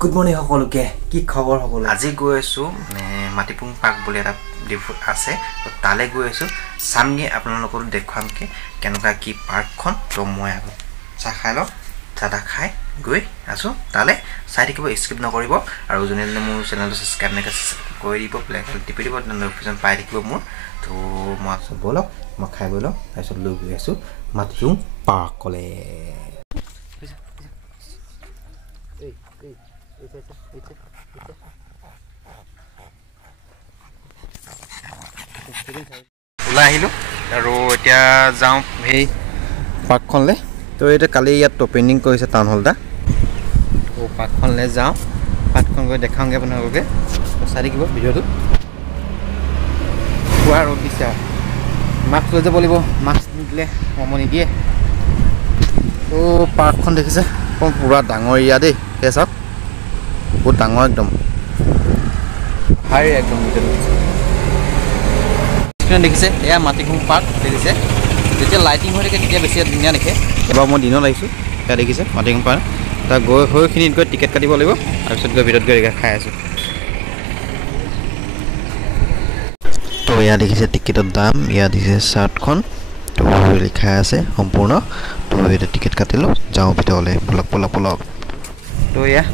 good morning সকলোকে কি খবৰ সকলো আজি গৈ আছো মাটিপুং পাৰ্ক বুলি এটা ডিফু আছে তো তালে গৈ আছো সামগে আপোনালোকক দেখুৱামকে কেনেকুৱা কি পাৰ্কখন তো মই আগত চাহ খাই লওঁ চাহ খাই গৈ আছো তালে চাই থাকিব স্কিপ নকৰিব আৰু যোনে মোৰ চেনেলটো সাবস্ক্ৰাইব নকৰে কৰি দিব প্লে টিপি দিব নটিফিকেশ্যন পাই থাকিব মোৰ তো মই বলক মই খাই গৈ লওঁ তাৰপিছত লৈ গৈ আছো মাটিপুং পাৰ্কলে ওলাই আহিলো আৰু এতিয়া যাওঁ সেই পাৰ্কখনলৈ তো এটা কালি ইয়াত অপেনিং কৰিছে টাউন হলটা তো পাৰ্কখনলৈ যাওঁ পাৰ্কখন গৈ দেখাওঁগৈ আপোনালোকে চাই থাকিব ভিডিঅ'টো পুৱা ৰ'দ দিছে মাস্ক লৈ যাব লাগিব মাস্ক নিদিলে কম নিদিয়ে তো পাৰ্কখন দেখিছে পুৰা ডাঙৰ এৰিয়া দেই সেই চাওক বহুত ডাঙৰ একদম হাই একদম দেখিছে এয়া মাটিপুং পাৰ্ক দেখিছে যেতিয়া লাইটিং হৈ থাকে তেতিয়া বেছি ধুনীয়া দেখে এবাৰ মই দিনত আহিছোঁ এয়া দেখিছে মাটিপুং পাৰ্ক তাত গৈ সেইখিনিত গৈ টিকেট কাটিব লাগিব তাৰপিছত গৈ ভিতৰত গৈ খাই আছোঁ তো এয়া দেখিছে টিকেটৰ দাম এয়া দিছে চাৰ্টখন তো লিখা আছে সম্পূৰ্ণ তো এতিয়া টিকেট কাটিলোঁ যাওঁ ভিতৰলৈ পলক তো এয়া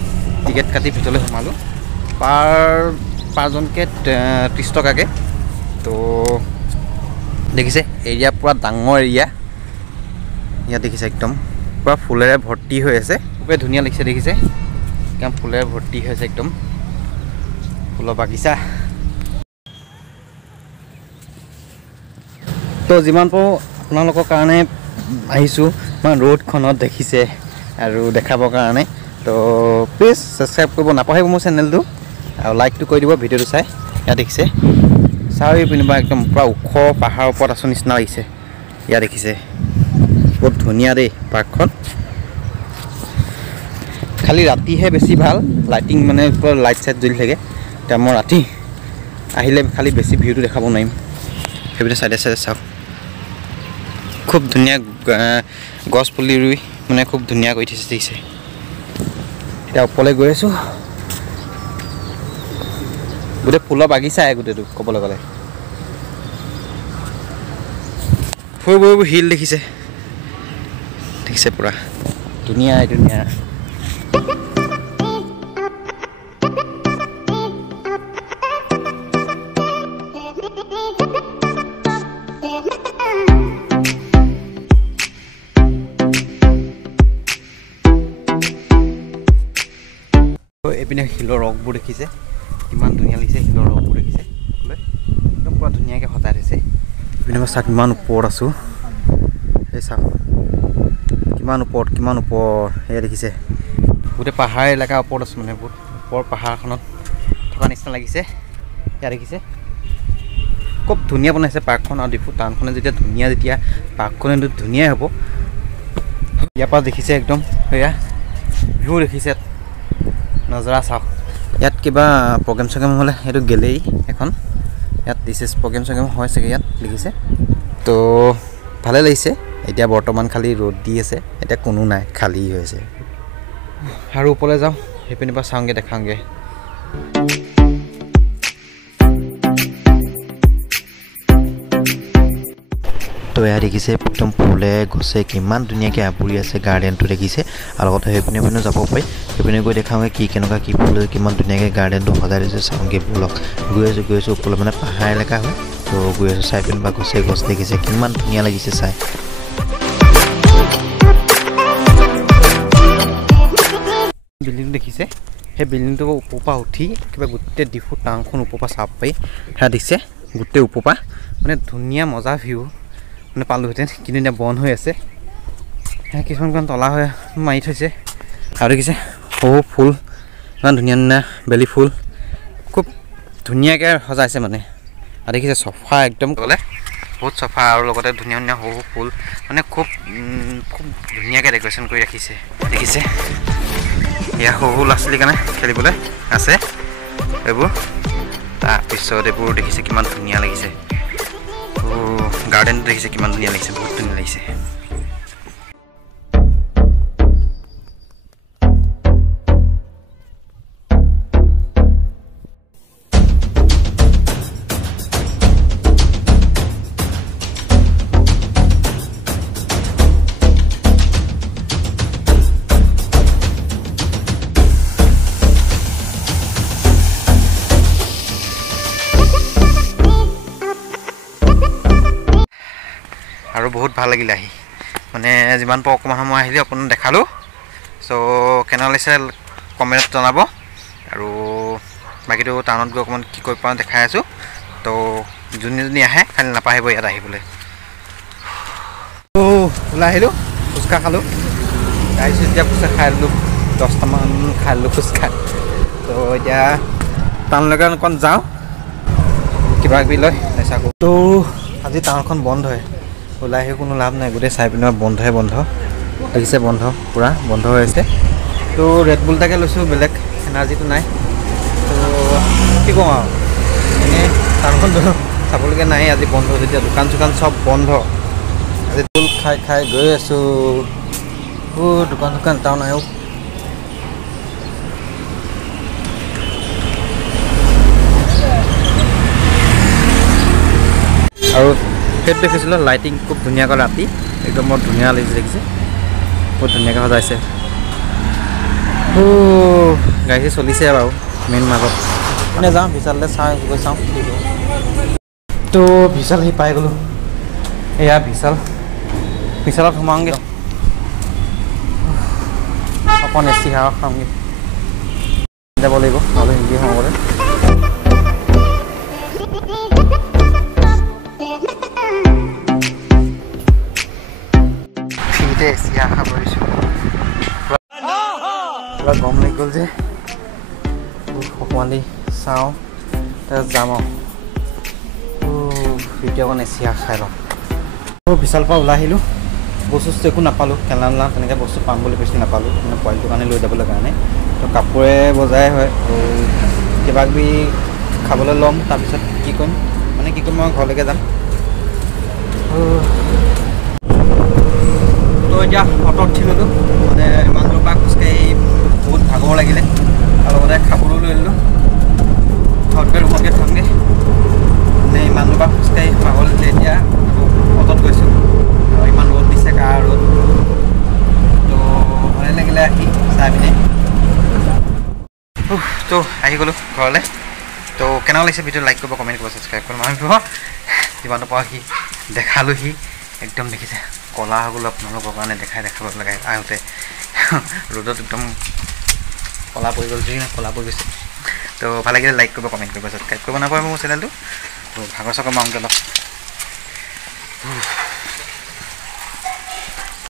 টিকেট কাটি ভিতৰলৈ সোমালোঁ পাৰজনকৈ 30 টকাকৈ তো দেখিছে এৰিয়া পুৰা ডাঙৰ এৰিয়া ইয়াত দেখিছে একদম পুৰা ফুলেৰে ভৰ্তি হৈ আছে খুবেই ধুনীয়া লাগিছে দেখিছে একদম ফুলেৰে ভৰ্তি হৈ আছে একদম ফুলৰ বাগিচা তো যিমান পাৰোঁ আপোনালোকৰ কাৰণে আহিছোঁ ইমান ৰ'দখনত দেখিছে আৰু দেখাবৰ কাৰণে তো প্লিজ ছাবস্ক্ৰাইব কৰিব নাপাহৰিব মোৰ চেনেলটো আৰু লাইকটো কৰি দিব ভিডিঅ'টো চাই ইয়াত দেখিছে চাৰি পিনিবা একদম পুৰা ওখ পাহাৰৰ ওপৰত আছোঁ নিচিনা লাগিছে ইয়াত দেখিছে বহুত ধুনীয়া দেই পাৰ্কখন খালি ৰাতিহে বেছি ভাল লাইটিং মানে পুৰা লাইট চাইট জ্বলি থাকে এতিয়া মই ৰাতি আহিলে খালি বেছি ভিউটো দেখাব নোৱাৰিম সেইপিনে চাইডে চাওক খুব ধুনীয়া গছ পুলি ৰুই মানে খুব ধুনীয়া কৰি থৈছে দেখিছে এতিয়া ওপৰলৈ গৈ আছোঁ গোটেই ফুলৰ বাগিচাই গোটেইটো ক'বলৈ গ'লে সৰু শিল দেখিছে পুৰা ধুনীয়া এইপিনে শিলৰ ৰকবোৰ দেখিছে কিমান ধুনীয়া লাগিছে শিলৰ ৰকবোৰ দেখিছে একদম পুৰা ধুনীয়াকৈ সজাই থৈছে এইপিনে মই চাওক কিমান ওপৰত আছোঁ এই চাওক কিমান ওপৰত এয়া দেখিছে গোটেই পাহাৰ এলেকাৰ ওপৰত আছোঁ মানে বহুত ওপৰ পাহাৰখনত থকা নিচিনা লাগিছে এয়া দেখিছে খুব ধুনীয়া বনাইছে পাৰ্কখন আৰু ডিফু টাউনখনে যেতিয়া পাৰ্কখনে ধুনীয়াই হ'ব ইয়াৰ পৰা দেখিছে একদম সেয়া ভিউ দেখিছে নজৰা চাওক ইয়াত কিবা প্ৰগ্ৰেম চগ্ৰেম হ'লে এইটো গেলেৰী এখন ইয়াত বিশেষ প্ৰগ্ৰেম চগ্ৰেম হয় চাগে ইয়াত দেখিছে তো ভালে লাগিছে এতিয়া বৰ্তমান খালি ৰ'দ দি আছে এতিয়া কোনো নাই খালী হৈছে আৰু ওপৰলৈ যাওঁ সেইপিনৰ পৰা চাওঁগৈ দেখাওঁগৈ তো এয়া দেখিছে একদম ফুলে গছে কিমান ধুনীয়াকৈ আৱৰি আছে গাৰ্ডেনটো দেখিছে আৰু লগতে সেইপিনে যাব পাৰি সেইপিনে গৈ দেখাওঁগৈ কেনেকুৱা কি ফুল কিমান ধুনীয়াকৈ গাৰ্ডেনটো সজাই দিছে চাওঁগৈ বলক গৈ আছোঁ ওপৰলৈ মানে পাহাৰ এলেকা হয় তো গৈ আছোঁ চাই পিনে বা গছ দেখিছে কিমান ধুনীয়া লাগিছে চাই বিল্ডিং দেখিছে সেই বিল্ডিংটো ওপৰৰ পৰা উঠি কিবা গোটেই ডিফু টাউনখন ওপৰৰ পৰা চাব পাৰি সেয়া দেখিছে গোটেই ওপৰৰ পৰা মানে ধুনীয়া মজা ভিউ মানে পালোহেঁতেন কিন্তু এতিয়া বন্ধ হৈ আছে কিছুমান তলা হৈ মাৰি থৈছে আৰু দেখিছে সৰু ফুল ইমান ধুনীয়া বেলি ফুল খুব ধুনীয়াকৈ সজাইছে মানে আৰু দেখিছে চফা একদম গ'লে বহুত চফা আৰু লগতে ধুনীয়া সৰু ফুল মানে খুব ধুনীয়াকৈ ডেক'ৰেশ্যন কৰি ৰাখিছে দেখিছে এয়া সৰু ল'ৰা ছোৱালীৰ কাৰণে খেলিবলৈ আছে এইবোৰ তাৰপিছত এইবোৰ দেখিছে কিমান ধুনীয়া লাগিছে গাৰ্ডেনটো দেখিছে কিমান ধুনীয়া লাগিছে বহুত ধুনীয়া লাগিছে ভাল লাগিলে আহি মানে যিমান পাৰোঁ অকণমান সময় আহিলে আপোনাক দেখালোঁ চ' কেনে লাগিছে কমেণ্টত জনাব আৰু বাকীটো টাউনত গৈ অকণমান কি কৰি পাওঁ দেখাই আছোঁ তো যোনে আহে খালি নাপাহিব ইয়াত আহিবলৈ ওলাই আহিলোঁ ফুচকা খালোঁ আহিছোঁ এতিয়া ফুচকা খাই দিলোঁ 10টামান খাই দিলোঁ ফুচকা তো এতিয়া টাউনলৈকে অকণ যাওঁ কিবা কিবি লৈ নেচাকো তো আজি টাউনখন বন্ধ হয় ওলাই আহি কোনো লাভ নাই গোটেই চাই পিনে বন্ধ দেখিছে বন্ধ পূৰা বন্ধ হৈ আছে তো ৰেড বুল এটাকে লৈছোঁ বেলেগ এনাৰ্জিটো নাই তো কি কওঁ আৰু এনেই টাউনখন চাবলগীয়া নাই আজি বন্ধ যেতিয়া দোকান চোকান চব বন্ধ আজি বুল খাই গৈ আছোঁ দোকান টাউন আয়ো আৰু সেইটো দেখিছিলোঁ লাইটিং খুব ধুনীয়াকৈ ৰাতি একদম বৰ ধুনীয়া লাগিছে দেখিছে বহুত ধুনীয়াকৈ সজাইছে গাড়ী চলিছে বাৰু মেইন মাজত এনে যাওঁ বিশাললৈ গৈ চাওঁ তো বিশাল সি পাই গ'লোঁ এয়া বিশালত সোমাওঁগৈ অকণ এচি হাৱা খাওঁগৈ যাব লাগিব নহ'লে হিন্দী সোমাবলৈ এচি আশা কৰিছোঁ পুৰা গৰম লাগি গ'ল যে অকণমান দেৰি চাওঁ তাৰপিছত যাম আৰু এতিয়া অকণ এচি খাই লওঁ বিশালৰ পৰা ওলাই আহিলোঁ বস্তু একো নাপালোঁ খেলা তেনেকৈ বস্তু পাম বুলি বেছি নাপালোঁ মানে পোৱালিটোৰ কাৰণে লৈ যাবলৈ কাৰণে তো কাপোৰে বজাই হয় আৰু কিবা কিবি খাবলৈ ল'ম তাৰপিছত কি কৰিম মই ঘৰলৈকে যাম তো এতিয়া অট'ত উঠি ল'লোঁ মানে ইমান দূৰৰ পৰা খোজকাঢ়ি বহুত ভাগৰ লাগিলে আৰু লগতে খাবলৈ লৈ ল'লোঁ ঘৰতকৈ ৰুমতকৈ থ'মগৈ মানে ইমান দূৰৰ পৰা খোজকাঢ়ি ভাগৰ লাগিলে এতিয়া অট'ত গৈছোঁ আৰু ইমান ৰ'দ দিছে কাৰ ৰ'দ তো ভালে লাগিলে আহি চাই পিনে তো আহি গ'লোঁ ঘৰলৈ তো কেনেকুৱা লাগিছে ভিডিঅ' লাইক কৰিব কমেণ্ট কৰিব ছাবস্ক্ৰাইব কৰিব আমি যিমানটো পাওঁ সি দেখালোহি একদম দেখিছে ক'লা হৈ গ'লো আপোনালোকৰ কাৰণে দেখাব লাগে আহোঁতে ৰ'দত একদম ক'লা পৰি গ'ল ক'লা পৰি গৈছে তো ভাল লাগিলে লাইক কৰিব কমেণ্ট কৰিব ছাবস্ক্ৰাইব কৰিব নাপাব মোৰ চেনেলটো তো ভাগৰ চাগৰ মাৰোঁগৈ অলপ